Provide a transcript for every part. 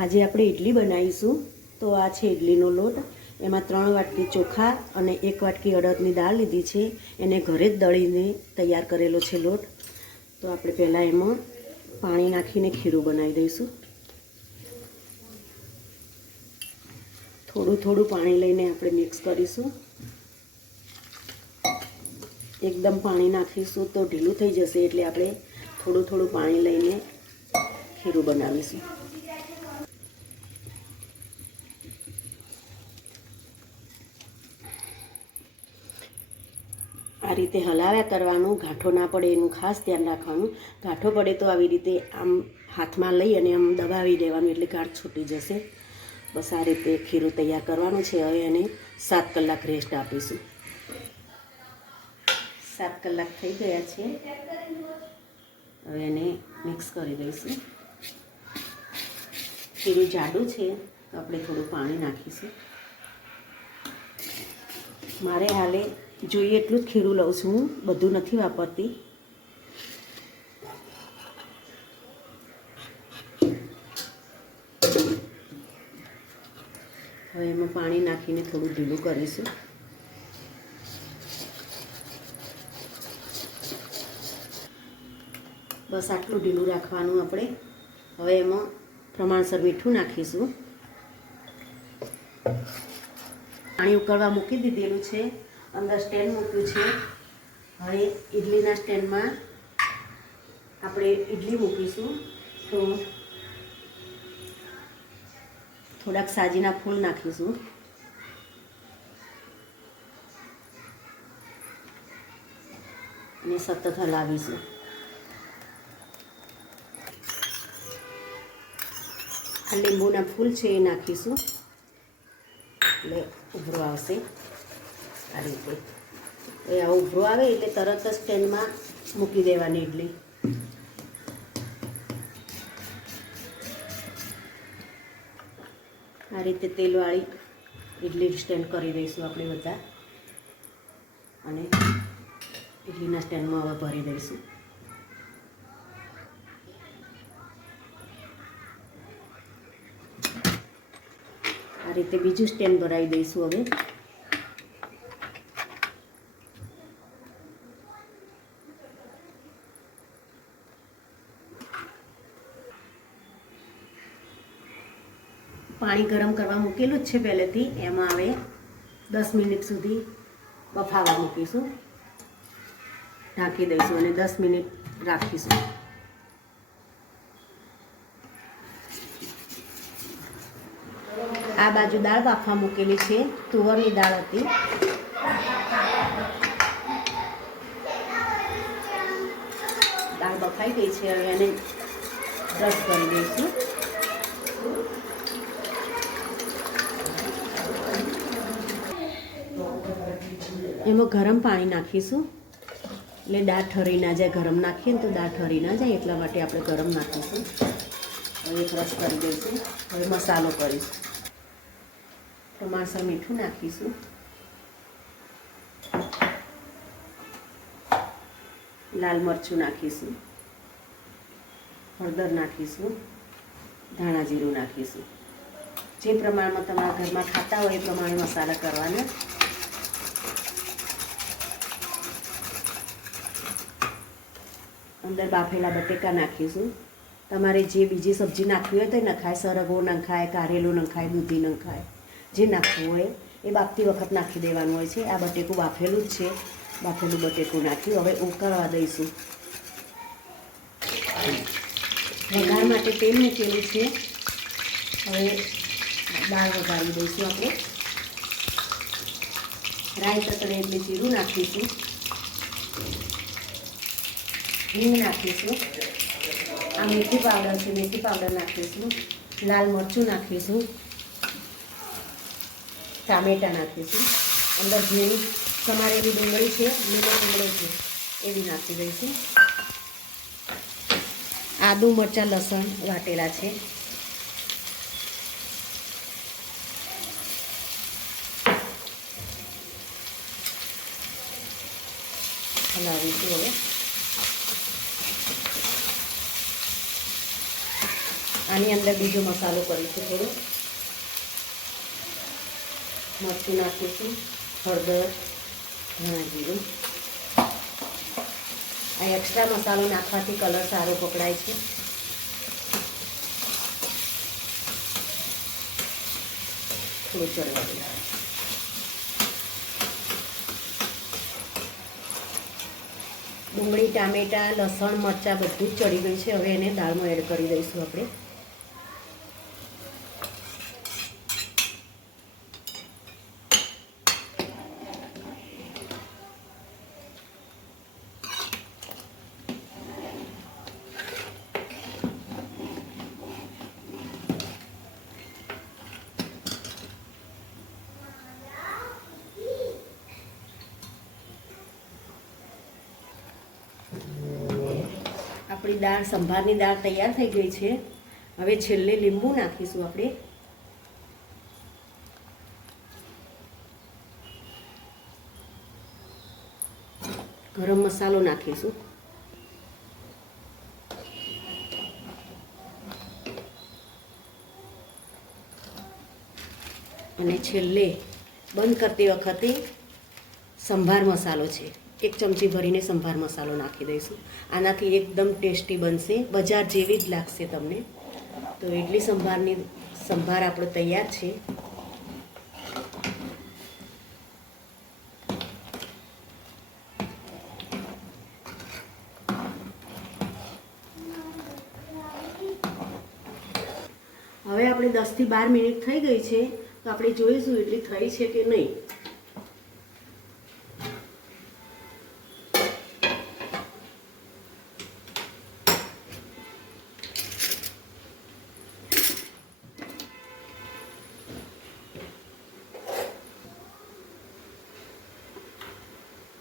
આજે આપણે ઇડલી બનાવીશું। તો આ છે ઇડલીનો લોટ। એમાં 3 વાટકી ચોખા અને 1 વાટકી અડદની દાળ લીધી છે। એને ઘરે જ દળીને તૈયાર કરેલો છે લોટ। તો આપણે પહેલાં એમાં પાણી નાખીને ખીરું બનાવી દઈશું। થોડું થોડું પાણી લઈને આપણે મિક્સ કરીશું। એકદમ પાણી નાખીશું તો ઢીલું થઈ જશે, એટલે આપણે થોડું થોડું પાણી લઈને ખીરું બનાવીશું। આ રીતે હલાવ્યા કરવાનું, ગાંઠો ના પડે એનું ખાસ ધ્યાન રાખવાનું। ગાંઠો પડે તો આવી રીતે આમ હાથમાં લઈ અને આમ દબાવી દેવાનું, એટલે ગાંઠ છૂટી જશે। બસ આ રીતે ખીરું તૈયાર કરવાનું છે। હવે એને 7 કલાક રેસ્ટ આપીશું। 7 કલાક થઈ ગયા છે। હવે એને મિક્સ કરી દઈશું। ખીરું જાડું છે તો આપણે થોડું પાણી નાખીશું। મારે હાલે જોઈએ એટલું જ ખીરું લઉં છું, હું બધું નથી વાપરતી। હવે એમાં પાણી નાખીને થોડું ઢીલું કરીશું। બસ આટલું ઢીલું રાખવાનું આપણે। હવે એમાં પ્રમાણસર મીઠું નાખીશું। પાણી ઉકળવા મૂકી દીધેલું છે, અંદર સ્ટેન્ડ મૂક્યું છે। હવે ઇડલીના સ્ટેન્ડમાં આપણે ઇડલી મૂકીશું। તો થોડાક સાજીના ફૂલ નાખીશું અને સતત હલાવીશું। આ લીંબુના ફૂલ છે એ નાખીશું, એટલે ઉભરો આવશે આ રીતે। એ આ ઉભરો આવે એટલે તરત જ સ્ટેન્ડમાં મૂકી દેવાની ઇડલી। આ રીતે તેલવાળી ઇડલી સ્ટેન્ડ કરી દઈશું આપણે બધા, અને ઇડલીના સ્ટેન્ડમાં હવે ભરી દઈશું। આ રીતે બીજું સ્ટેન્ડ ભરાવી દઈશું હવે। પાણી ગરમ કરવા મૂકેલું જ છે પહેલેથી। એમાં હવે 10 મિનિટ સુધી બફાવા મૂકીશું, ઢાંકી દઈશું અને 10 મિનિટ રાખીશું। આ બાજુ દાળ બાફવા મૂકેલી છે, તુવરની દાળ હતી। દાળ બફાઈ ગઈ છે, હવે એને રસ કરી દઈશું। એમાં ગરમ પાણી નાખીશું, એટલે દાળ ઠરી ના જાય। ગરમ નાખીએ ને તો દાળ ઠરી ના જાય, એટલા માટે આપણે ગરમ નાખીશું। હવે એક રસ કરી દઈશું। હવે મસાલો કરીશું। પ્રમાણસર મીઠું નાખીશું, લાલ મરચું નાખીશું, હળદર નાખીશું, ધાણા જીરું નાખીશું। જે પ્રમાણમાં તમારા ઘરમાં ખાતા હોય એ પ્રમાણે મસાલા કરવાના। અંદર બાફેલા બટેકા નાખીશું। તમારે જે બીજી સબ્જી નાખવી હોય તો નખાય, સરગવો નખાય, કારેલું નખાય, દૂધી નખાય, જે નાખવું હોય એ બાફતી વખત નાખી દેવાનું હોય છે। આ બટેકું બાફેલું જ છે, બાફેલું બટેકું નાખ્યું। હવે ઉકળવા દઈશું। વઘાર માટે તેલ મૂકેલું છે, હવે દાળ વઘારી દઈશું આપણે। રાઈ તતડે એટલે જીરું નાખીશું, હિંગ નાખીશું, આ મેથી પાવડર છે, મેથી પાવડર નાખીશું, લાલ મરચું નાખીશું, ટામેટાં નાખીશું, અંદર ઝીણી સમારેલી ડુંગળી છે, લીલો ડુંગળો છે એ બી નાખી દઈશું। આદું મરચાં લસણ વાટેલા છે। હલાવીશું હવે। આની અંદર બીજો મસાલો કરીશું. થોડું મરચું નાખીશું, હળદર, ધાણા જીરું. આ એક્સ્ટ્રા મસાલો નાખવાથી કલર સારો પકડાય છે. થોડું ચડવા દઈએ. ડુંગળી, ટામેટાં, લસણ, મરચાં બધું જ ચડી ગયું છે. હવે એને દાળમાં એડ કરી દઈશું આપણે. આપણી દાળ, સંભારની દાળ તૈયાર થઈ ગઈ છે. હવે છેલ્લે લીંબુ નાખીશું આપણે. ગરમ મસાલો નાખીશું. અને છેલ્લે બંધ કરતી વખતે સંભાર મસાલો છે, 1 ચમચી ભરીને સંભાર મસાલો નાખી દઈશું. આનાથી એકદમ ટેસ્ટી બનશે, બજાર જેવી જ લાગશે તમને. તો ઇડલી સંભાર આપણો તૈયાર છે. હવે આપણે 10 થી 12 મિનિટ થઈ ગઈ છે, તો આપણે જોઈશું ઇડલી થઈ છે કે નહીં.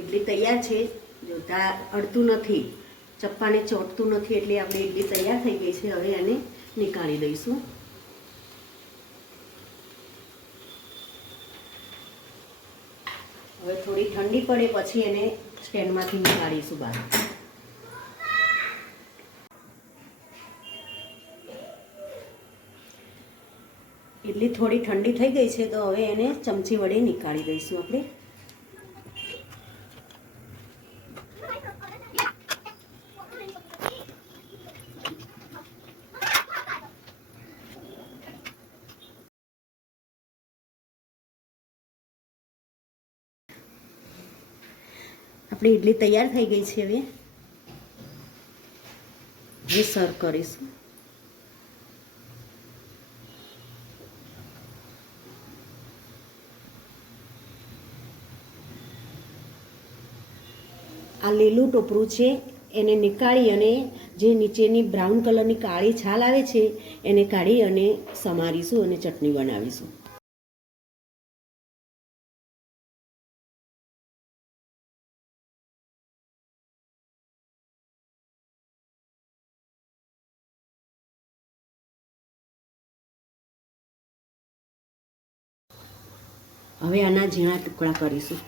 ઇડલી તૈયાર છે. જોતા અડતું નથી, ચપ્પાને ચોંટતું નથી, એટલે આપણી ઇડલી તૈયાર થઈ ગઈ છે. હવે એને નીકાળી દઈશું. હવે થોડી ઠંડી પડે પછી એને સ્ટેન્ડમાંથી નીકાળીશું બહાર. ઇડલી થોડી ઠંડી થઈ ગઈ છે, તો હવે એને ચમચી વડે નીકાળી દઈશું આપણે. આપણી ઇડલી તૈયાર થઈ ગઈ છે. હવે સર્વ કરીશું. આ લીલું ટોપરું છે, એને નીકાળી અને જે નીચેની બ્રાઉન કલરની કાળી છાલ આવે છે એને કાઢી અને સમારીશું અને ચટણી બનાવીશું. હવે આના ઝીણા ટુકડા કરીશું.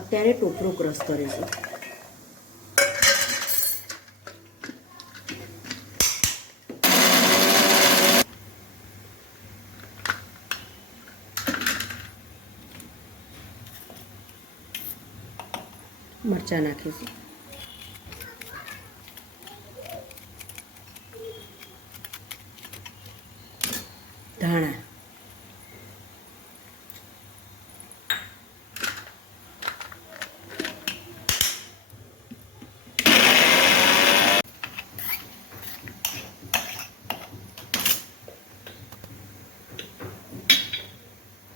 અત્યારે ટોપરું ક્રશ કરીશું. મરચાં નાખીશું. ધાણા,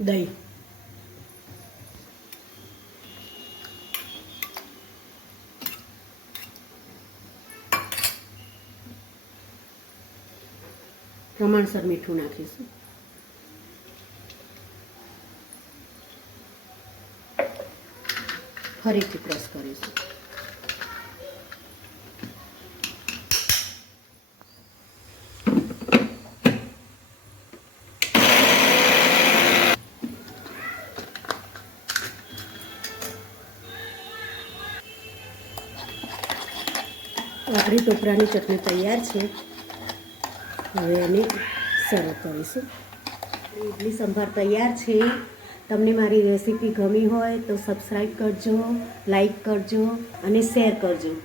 દહીં, પ્રમાણસર મીઠું નાખીશું. ફરીથી ક્રશ કરીશું. આપણી ટોપરાની ચટણી તૈયાર છે. હવે એને સર્વ કરીશું. ઇડલી સંભાર તૈયાર છે. તમને મારી રેસીપી ગમી હોય તો સબસ્ક્રાઈબ કરજો, લાઈક કરજો અને શેર કરજો.